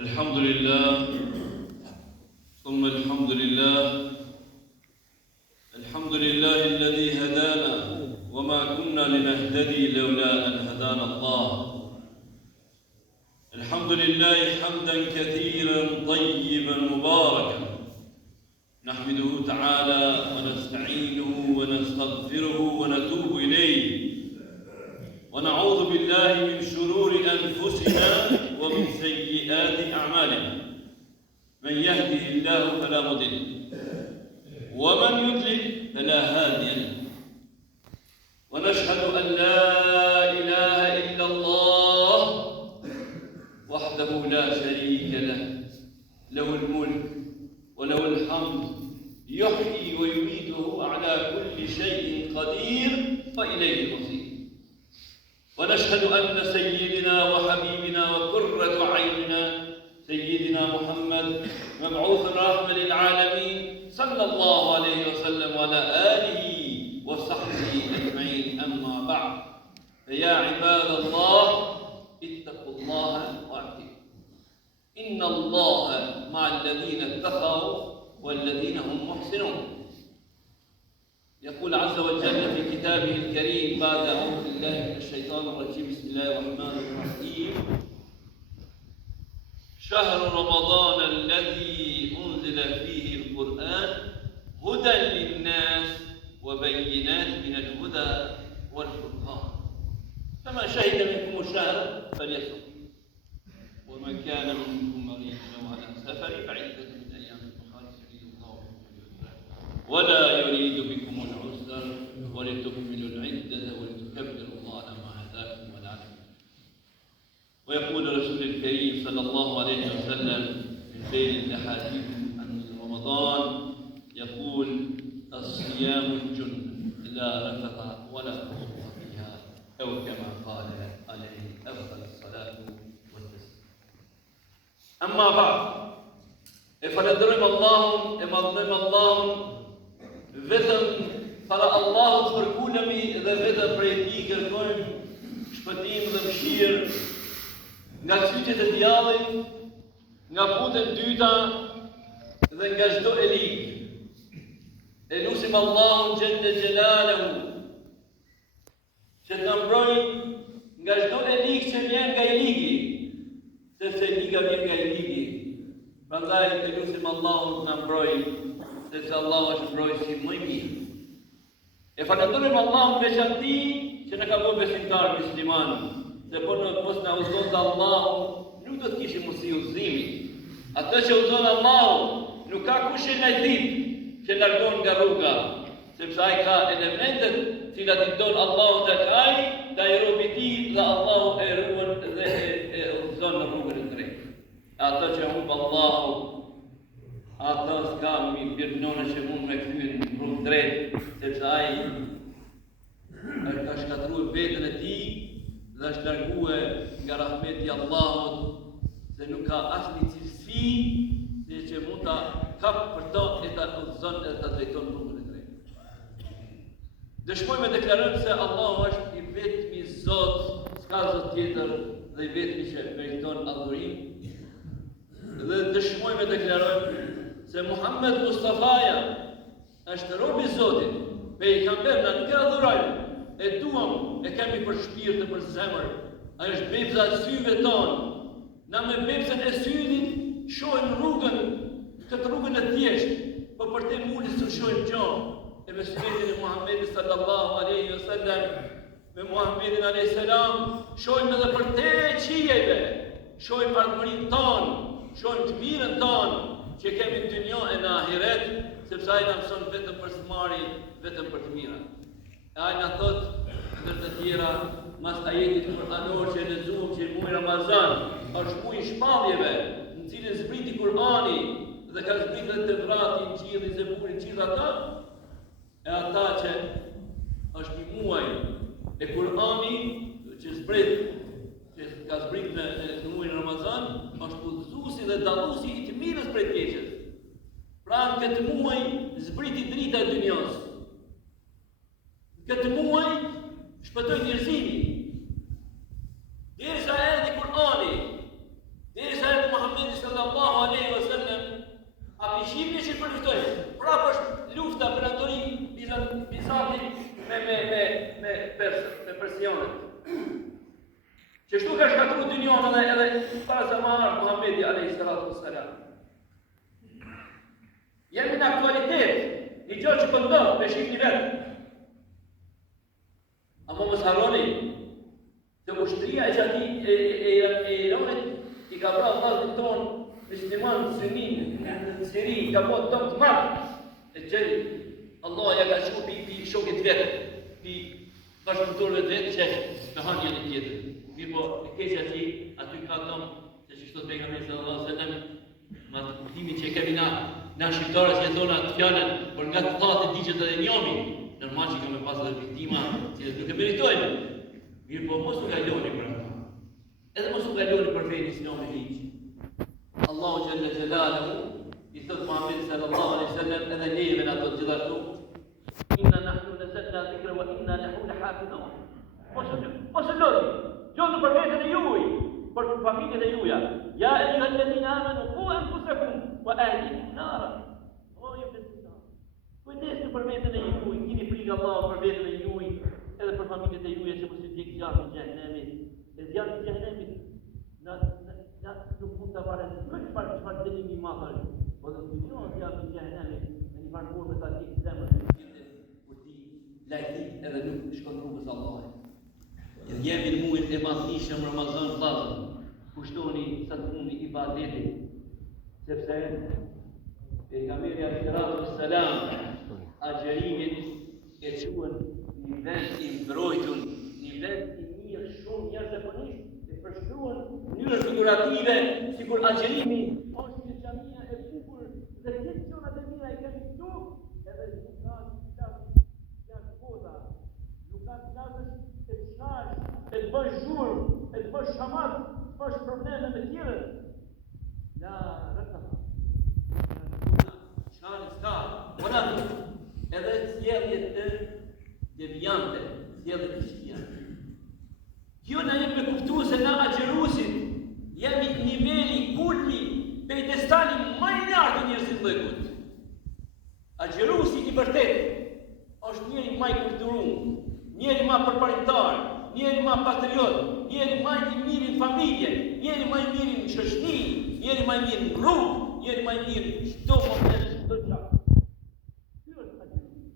الحمد لله ثم الحمد لله الحمد لله الذي هدانا وما كنا لنهتدي لولا أن هدانا الله الحمد لله حمدا كثيرا طيبا مباركا نحمده تعالى ونستعينه ونستغفره ونتوب إليه ونعوذ بالله من شرور أنفسنا ومن سيئات أعمالنا من يهده الله فلا مضل ومن يضلل فلا هادي له ونشهد أن لا إله إلا الله وحده لا شريك له له الملك وله الحمد يحيي ويميت وهو على كل شيء قدير وإليه المصير ونشهد أن سيدنا وحبيبنا وقرة عيننا سيدنا محمد مبعوث رحمة للعالمين صلى الله عليه وسلم وعلى آله وصحبه أجمعين أما بعد فيا عباد الله اتقوا الله واعتقوا إن الله مع الذين اتقوا والذين هم محسنون يقول عز وجل في كتابه الكريم بعد أعوذ بالله من الشيطان الرجيم بسم الله الرحمن الرحيم شهر رمضان الذي أنزل فيه القرآن هدى للناس وبينات من الهدى والفرقان فمن شهد منكم الشهر فليصم ومن كان منكم مريضا أو على سفر فعدة من أيام أخرى يريد الله ولا يريد بكم العسر ولتكملوا العدة ولتكبروا الله على ما هداكم ولعلكم ويقول الرسول الكريم صلى الله عليه وسلم من بين الأحاديث عن رمضان يقول الصيام جنة لا رفث ولا فسوق فيها أو كما قال عليه أفضل الصلاة والتسليم أما بعد فلنضرب الله vetëm para Allahut përkulemi dhe vetëm prej tij kërkojmë shpëtim dhe mëshirë nga çyqjet e djallit, nga putet dyta dhe nga çdo e ligë. E lutim Allahun xhelle xhelaluhu që të na mbrojë nga çdo e ligë që vjen nga i ligi, sepse liga vjen nga i ligi. Prandaj e lutim Allahun të na mbrojë sepse Allah është mbrojtësi më i mirë. E falenderojmë Allahun veçanti që na ka bërë besimtar musliman, se mos na udhëzon Allahu, nuk do të kishim mundësi udhëzimi. Atë që udhëzon Allahu, nuk ka kush e lajtit që largon nga rruga, sepse ai ka elementet cilat i don Allahu tek ai, ta i robi ti dhe Allahu e ruan dhe e udhëzon në rrugën e drejtë. Atë që humb Allahu ata s'ka mi pirnone që mund me kryen në rrugë drejt, sepse ai ka shkatruar veten e tij dhe është larguar nga rahmeti i Allahut, se nuk ka asnjë cilësi se që mund ta kap për to e ta udhëzon e ta drejton në rrugën e drejtë. Dëshmojmë e deklarojmë se Allahu është i vetmi Zot, s'ka Zot tjetër dhe i vetmi që meriton adhurim. Dhe dëshmojmë e deklarojmë se Muhammed Mustafaja është robi i Zotit, pejgamber, na nuk e adhurojmë, e duam, e kemi për shpirt e për zemër, ai është bebza e syve tonë, na me bebzën e syrit shohim rrugën, këtë rrugën e thjeshtë, po për te mundi së shohim gjë, e me sunetin e Muhammedit sallallahu alaihi wasallam, me Muhammedin alayhis salam, shohim edhe për te qijeve, shohim ardhmërinë tonë, shohim të mirën tonë, që kemi në dynjë e në ahiret, sepse ai na mëson vetëm për të marrë, vetëm për të mira. Ai na thot ndër të tjera, mas ajetit kuranor që lexuam që muaj Ramazan është muaj i shpalljeve, në cilin zbriti Kurani dhe ka zbritur Tevrati, Injilli, Zeburi, gjithë ata, e ata që është një muaj e Kurani që zbrit, që ka zbritur në muajin Ramazan, është udhëzuesi dhe dalluesi i të mirës prej të keqes. Pra në këtë muaj zbriti drita e dynjos. Në këtë muaj shpëtoi njerëzimi. Derisa erdhi Kurani, derisa erdhi Muhammedi Që shtu ka shkatru dynjon edhe para se ma ardhë Muhammedi alayhi salatu wassalam. Jemi në aktualitet, një gjë që pëndon, me shif një vetë. Amo mos harroni, se ushtria e gjati e Iranit i ka pra vllazën ton, musliman sunnin në Siri, ka po të të madh. E gjeri, Allah ja ka shu pi shokit vetë, pi bashkëpunëtorëve të vetë që të hanë një tjetër. Mirë po, e keqja që aty ka tomë, se që shtot pejgamberi sallallahu alaihi wasallam, ma të kuptimin që kemi na shqiptarës që thona të fjallën, por nga të thatë digjet edhe njomi, normal që ka me pas edhe viktima, që nuk e meritojnë. Mirë po, mos u gajloni për ata. Edhe mos u gajloni për fejnë islami hiq. Allahu Jalla Jalaluhu i thot Muhammed sallallahu alaihi wasallam edhe neve në ato gjithashtu. Inna nahnu nazzalna dhikra wa inna lahu lahafidhun. Mos e lodhi, lodhu për vetën e juaj, për familjen e juaja. Ya ayyuhalladhina amanu qu anfusakum wa ahlikum nara. O ju besimtar, kujdesni për vetën e juaj, keni frikë Allahut për vetën e juaj, edhe për familjen e juaja që mos i djeg zjarri i xhenemit. E zjarri i xhenemit na nuk mund të varet çfarë dënimi i madh është. Po do të thonë zjarri i xhenemit në një farë forme ta djeg zemrën e tij, kur ti lajti edhe nuk shkon rrugës Allahut. Jemi në muajin e madhëshëm Ramazan vllazë, kushtoni sa të mundi ibadetit, sepse pejgamberi alayhi salatu wassalam agjerimin e quhen një vend i mbrojtur, një vend i mirë shumë jashtëzakonisht, e përshkruan në mënyrë figurative, sikur agjerimi është një xhamia e bukur dhe gjithë çonat e mira i kemi këtu, edhe nuk ka jashtë kota, nuk ka klasësh e të shash, e të bësh zhurmë, e të bësh shamat, të bësh probleme me tjerët. La rëtëha. Shani s'ka. Ona, edhe sjelljet të devijante, sjelljet të shijante. Kjo na jep me kuptu se na agjerusit jemi niveli kulmi, pedestali më i lartë i njerëzit llogut. Agjerusi i vërtet është njeri më i kulturuar, njeri më përparimtar, njeri më patriot, njeri më i mirë në familje, njeri më i mirë në shoqëri, njeri më i mirë në rrugë, njeri më i mirë në çdo moment, çdo gjë. Ky është agjerusi.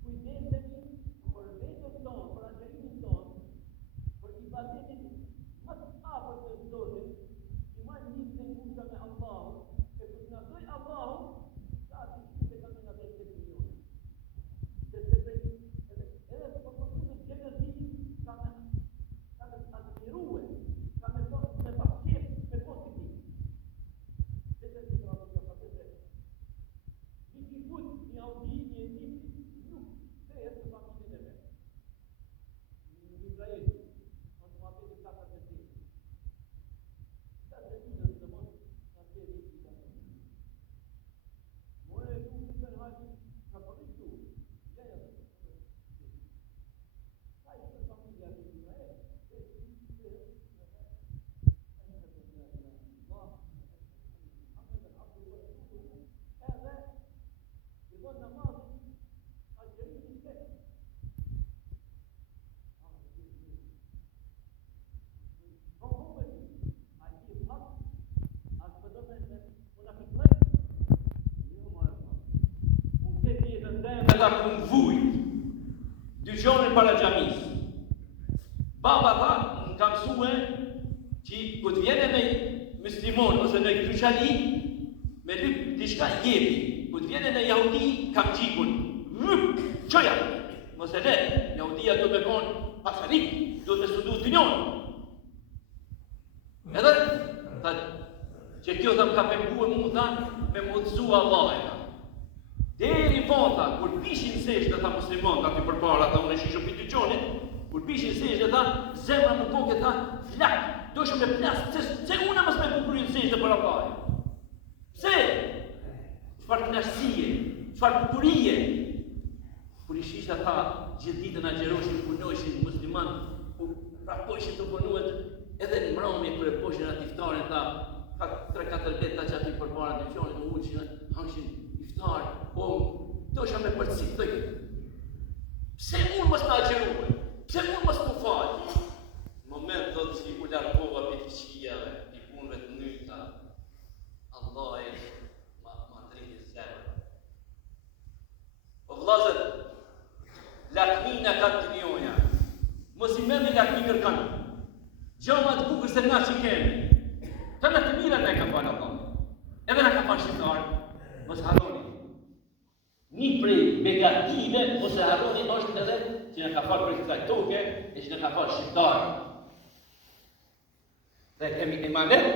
Kujdeseni për vetën tonë, për agjerimin tonë, për ibadetin më të afërt të Zotit, që më njësë në kusha me Allahu, e për të nëzoj Allahu, sa ati që ka me në dhe të milione. Edhe për përpunët gjenëzi, ka me admiruhe, ka me thonë me pasqet, me pozitiv. Dhe të pranë ka përte. Një fut, një audi, një Egipti, e të familjen e vetë. Në Izrael, në Muhamedi ka të të të. Ka të të të të mos, ka të të të të. More e tu të haji, ka përritu. Ja. Ka i të familja të Izrael, ka kënë vujt, dyqonin para gjamis. Baba tha, në kam mësue, që këtë vjene me muslimon, ose në kryqali, me lyp dishka jepi. Këtë vjene në jahudi, kam gjikun. Qoja! Mëse le, jahudia do me konë pasarik, do me studu të njonë. Edhe, tha, që kjo tham ka pengu e mu, tha, me mundësu Allah e tha. Deri vota, kur pishin seshtë tha muslimon, tha ti përpara, tha unë e shishë për dyqonit, kur pishin seshtë tha, zemra më koke tha, flak, do shumë me plasë, se unë mës me bukurin seshtë për Allah. Pse? Qfar knasije, qfar bukurije. Kur i shisha tha, gjithë ditën agjeroshin, punojshin musliman, po ishin të punuet, edhe në mbrëmje kur e poshin atë iftarin, tha 3-4 veta që aty përpara dyqanit u ulshin, hanshin iftar, po dosha me përcit të këtë. Pse unë mos të agjeruve? Pse unë mos të falë? Në moment të që i u largova për të qijave, i punëve të nyta, Allah e ma trini zemër. Po vllazër, lakmina ka të njoja. Mos i merrni lakmi kërkan. Gjama të bukur se na që kemi. Të në të mira ne ka falë Allah. Edhe na ka falë shqiptarë. Mos harroni. Një prej begative, ose harroni është edhe që në ka falë për kësaj toke, e që në ka falë shqiptarë. Dhe kemi emanet.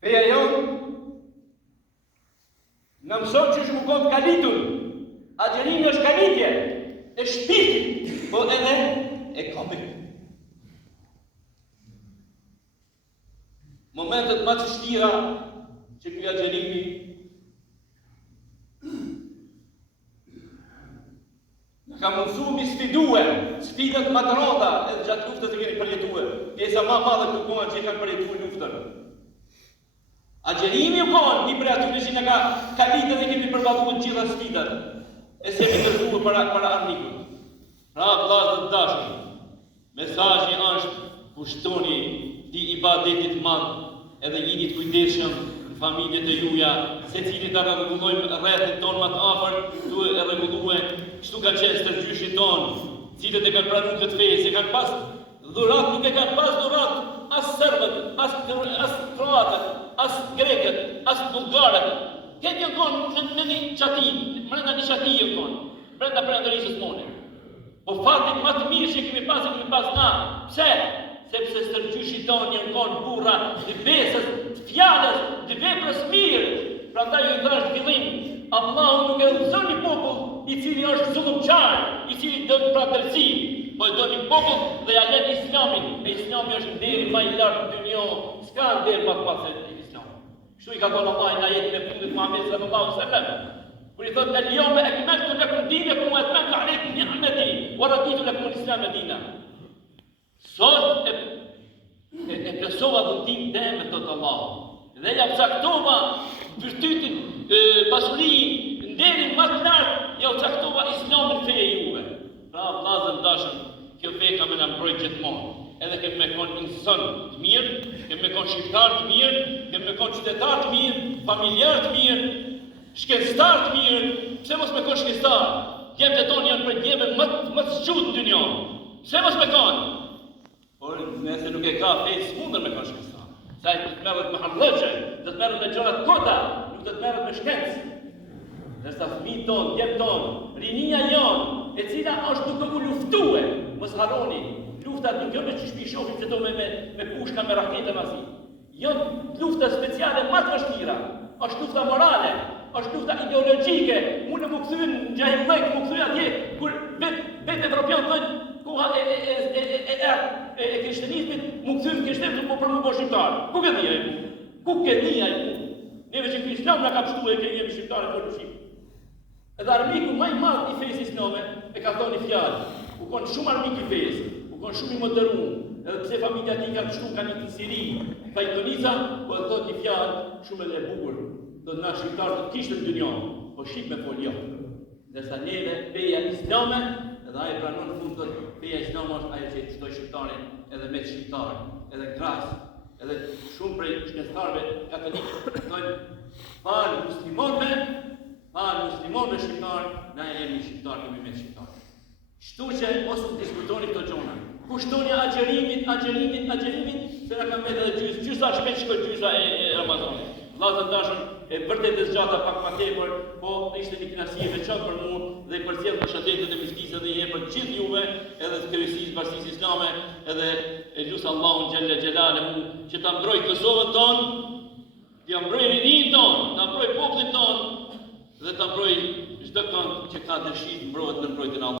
Feja jonë në mëson që shmu kom kalitur, agjerimi është kalitje, e shpirtit, po edhe e kapit. Momentet ma të shtira që kjo agjerimi në ka mundësu mi sfidue, sfidat ma të randa edhe gjatë luftët e keni përjetue, pjesa ma madhe të kohën që i kanë përjetue luftën. Agjerimi u konë, një për atyre që në ka kalitën e kemi përballuar gjitha sfidat, e se kemi tërzuar para armikut. Pra, vllazë të dashur, mesazhi është kushtoni ti ibadetit madh, edhe jini të kujdesshëm në familjet e juaja, secili ta rregullojmë rrethin ton më të afër, duhet e rregulluar çtu ka qenë stërgjyshit ton, cilët e kanë pranuar këtë fe, se kanë pas dhurat, nuk e kanë pas dhurat as serbët, as kroatët, as grekët, as bulgarët. Këtë jo konë në një qati, mërënda një qati jo konë, brenda përëndërisës mone. Po fatin më të mirë që kemi pas na. Pse? Sepse stërgjyshit tonë një konë burra të besës, të fjallës, të veprës mirë. Pra ta ju i thash të fillim, Allahu nuk e udhëzon një popull i cili është zullumqar, i cili dënë pra tërsi, po e do një popull dhe ja len islamin. E islami është nderi ma i lartë në dunjo, s'ka nderi ma të pasë e islami. Kështu i ka thonë Allah në ajetin e fundit Muhammed sallallahu alaihi wasallam. Kur i thotë el-yawma akmaltu lakum dinakum wa atmamtu alaykum ni'mati wa raditu lakum al-islam dina. Sot e plësova dhëntim deme, thotë Allah. Dhe ja caktova virtytin, pasurinë, nderin më të lartë, ja u caktova islamin feje juve. Pra, vllazën dashur, kjo fe ka me na mbrojtë gjithmonë. Edhe kemi me konë insan të mirë, kemi me konë shqiptar të mirë, kemi me konë qytetar të mirë, familjar të mirë, shkencëtar të mirë. Pse mos me konë shkencëtar? Djemtë e tonë janë për djemve më të zgjuar në dunjë. Pse mos me konë? Por nëse nuk e ka fejtë s'mundër me konë shkencëtar. Sa i të merret me harllëqe, do të merret me gjërat kota, nuk do të merret me shkencë. Nërsa fëmijët tonë, djemtë tonë, rinia jonë, e cila është duke u luftue, mos harroni. Luftat nuk janë që shpi shohim që do me pushka, me rakete masi. Janë lufta speciale më të vështira. Është lufta morale, është lufta ideologjike. Unë më kthyen në gjahillëk, më kthyen atje kur vetë evropian thonë koha e krishterizmit, më kthyen krishterët po për më bësh shqiptar. Ku ke dhia ai? Ku ke dhia ai? Neve që Islam na ka pështuar e kemi shqiptarë për shqip. Edhe armiku më i madh i fesë islame e ka thonë fjalë. U kon shumë armik i fesë. Konë shumë i moderun, edhe pse familja ti ka pështu ka një të Siri, ka i Tunisa, po e thot një fjallë shumë edhe e bukur, do të na shqiptarë të kishtë në dynjohë, po shqip me folio. Ndërsa neve, feja islame, edhe aje pranon në fund të feja islame është aje që qëtoj shqiptarin, edhe me shqiptarë, edhe krasë, edhe shumë prej shkencëtarëve katolikë, thojnë, falë muslimonve shqiptarë, na e jemi shqiptarë, kemi me shqiptarë. Shtu që mos të diskutoni këto gjona. Kushtoni agjerimit, se na kam vetë edhe gjysa shpejt shkoj gjysa e Ramazanit. Vllazën dashur, e vërtet e zgjata pak më tepër, po ishte një kënaqësi e veçantë për mua dhe i përcjell përshëndetjet e miskisë dhe një për gjithë juve, edhe të kryesisë bashkisë islame, edhe e lut Allahun xhalla xhelaluhu që ta mbrojë Kosovën tonë, t'ia mbrojë rinin tonë, ta mbrojë popullin tonë dhe ta mbrojë çdo kënd që ka dëshirë mbrohet në mbrojtjen e